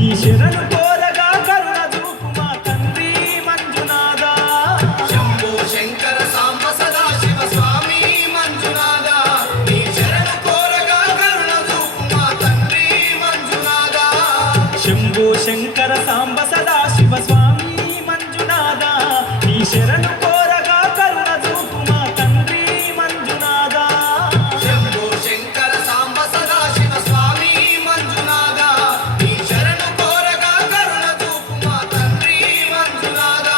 నీ శరణు కోరగా కరుణ చూపు మా తండ్రి మంజునాథ. శంభో శంకర సాంబ సదా శివ స్వామి మంజునాథ, నీ శరణు కోరగా కరుణ చూపు మా తండ్రి మంజునాథ. శంభో శంకర సాంబ సదా శివ స్వామి మంజునాథ, నీ శరణు కోరగా కరుణ చూపు మా తండ్రి మంజునాథ. శంభో శంకర సాంబ సదా శివ స్వామి మంజునాథ, నీ శరణు కోరగా కరుణ చూపు మా తండ్రి మంజునాథ.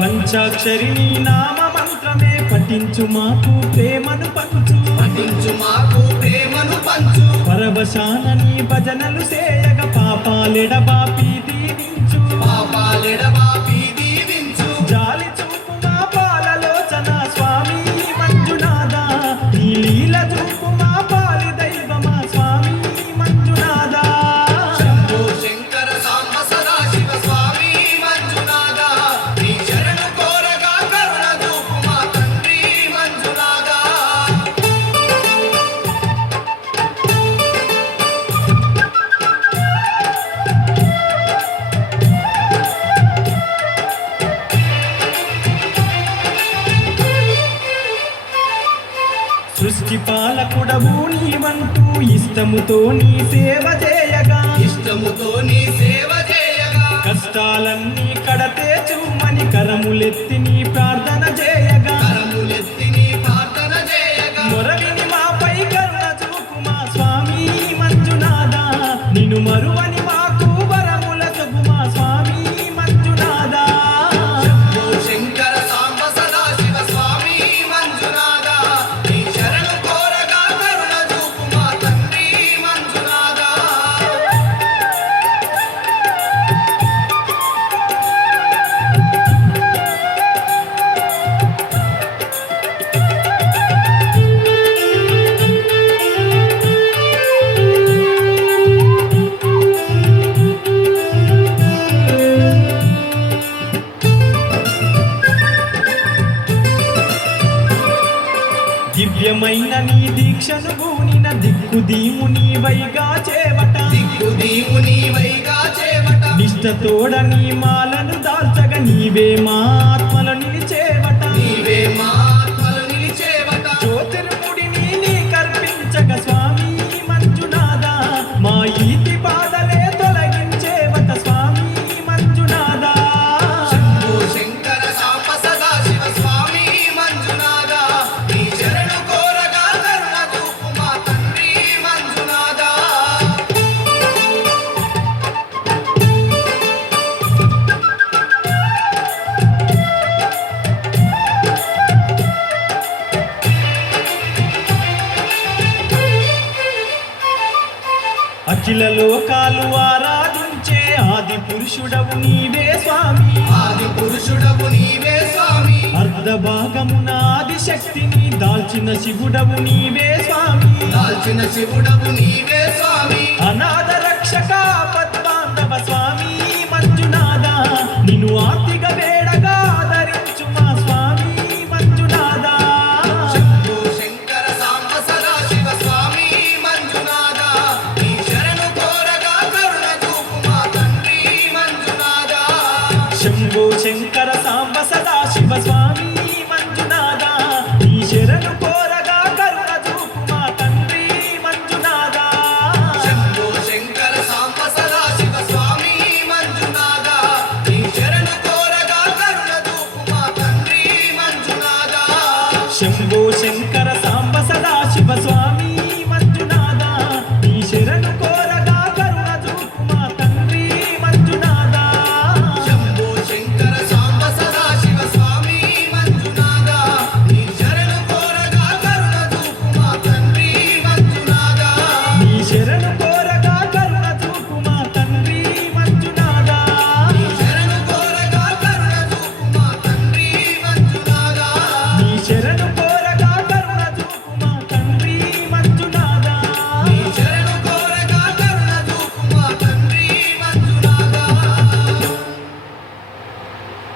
పంచాక్షరి నీ నామ మంత్రమే పఠించు మాకు ప్రేమను పంచు. పఠించు మాకు ప్రేమను పంచు, పరవశాన నీ భజనలు సేయగ పాపాలెడబాపి దీవించు. పాపాలెడబాపి దీవించు. జాలి చూపు మా పాలలోచన స్వామి మంజునాథ, నీ లీల చూపు మా పాలి దైవమా స్వామి మంజునాథ. శంభో శంకర సాంబ సదా శివ స్వామి మంజునాథ, నీ శరణు కోరగా కరుణ చూపు మా తండ్రి మంజునాథ. సృష్టి పాలకుడవు నీవంటూ ఇష్టముతో నీ సేవ చేయగా, ఇష్టముతో నీ సేవ చేయగా, కష్టాలన్నీ కడతేచుమని కరములెత్తి నీ ప్రార్థన చేయగా, కరములెత్తి నీ ప్రార్థన చేయగా, మొరవిని మాపై కరుణ చూపు మా స్వామి మంజునాథ, నిన్ను మరువని మాకు వరముల సగు మా స్వామి మంజునాథ. శంభో శంకర సాంబ సదా శివ స్వామి మంజునాథ, నీ శరణు కోరగా కరుణ చూపు మా తండ్రి మంజునాథ. దివ్యమైన నీ దీక్షను గూనిన దిక్కు దీము నీవైగా చేవట, దిక్కు దీవు నీవైగా చేవట, నిష్టతోడ నీ మాలను దాల్చగ నీవే మా ఆత్మలు నిలిచేవట. నీవే మా ఆత్మలు నిలిచేవట. జ్యోతిర్ముడిని నీ కర్పించగ స్వామి మంజునాథ, మా ఈతి బాధలే తొలగించేవట స్వామి మంజునాథ. శంభో శంకర సాంబ సదా శివ స్వామి మంజునాథ, నీ శరణు కోరగా కరుణ చూపు మా తండ్రి మంజునాథ. అఖిల లోకాలు ఆరాధించే ఆది పురుషుడవు నీవే స్వామి, ఆది పురుషుడవు నీవే స్వామి, అర్ధ భాగమున ఆది శక్తిని దాల్చిన శివుడవు నీవే స్వామి, దాల్చిన శివుడవు నీవే స్వామి, అనాథ రక్షక పద్మాంధవ స్వామి మంజునాథ, నిన్ను ఆర్తిగా వేడగా ఆదరించు మా స్వామి మంజునాథ. శంభో శంకర సాంబ సదా శివ స్వామి మంజునాథ, నీ శరణు కోరగా కరుణ చూపు మా తండ్రి మంజునాథ. శంభో శంకర సాంబ సదా శివ స్వామి మంజునాథ, నీ శరణు కోరగా కరుణ చూపు మా తండ్రి మంజునాథ. శంభో శంకర సాంబ సదా శివ స్వామి మంజునాథ, నీ శరణు కోరగా కరుణ చూపు మా తండ్రి మంజునాథ. శంభో శంకర సాంబ సదా శివ స్వామి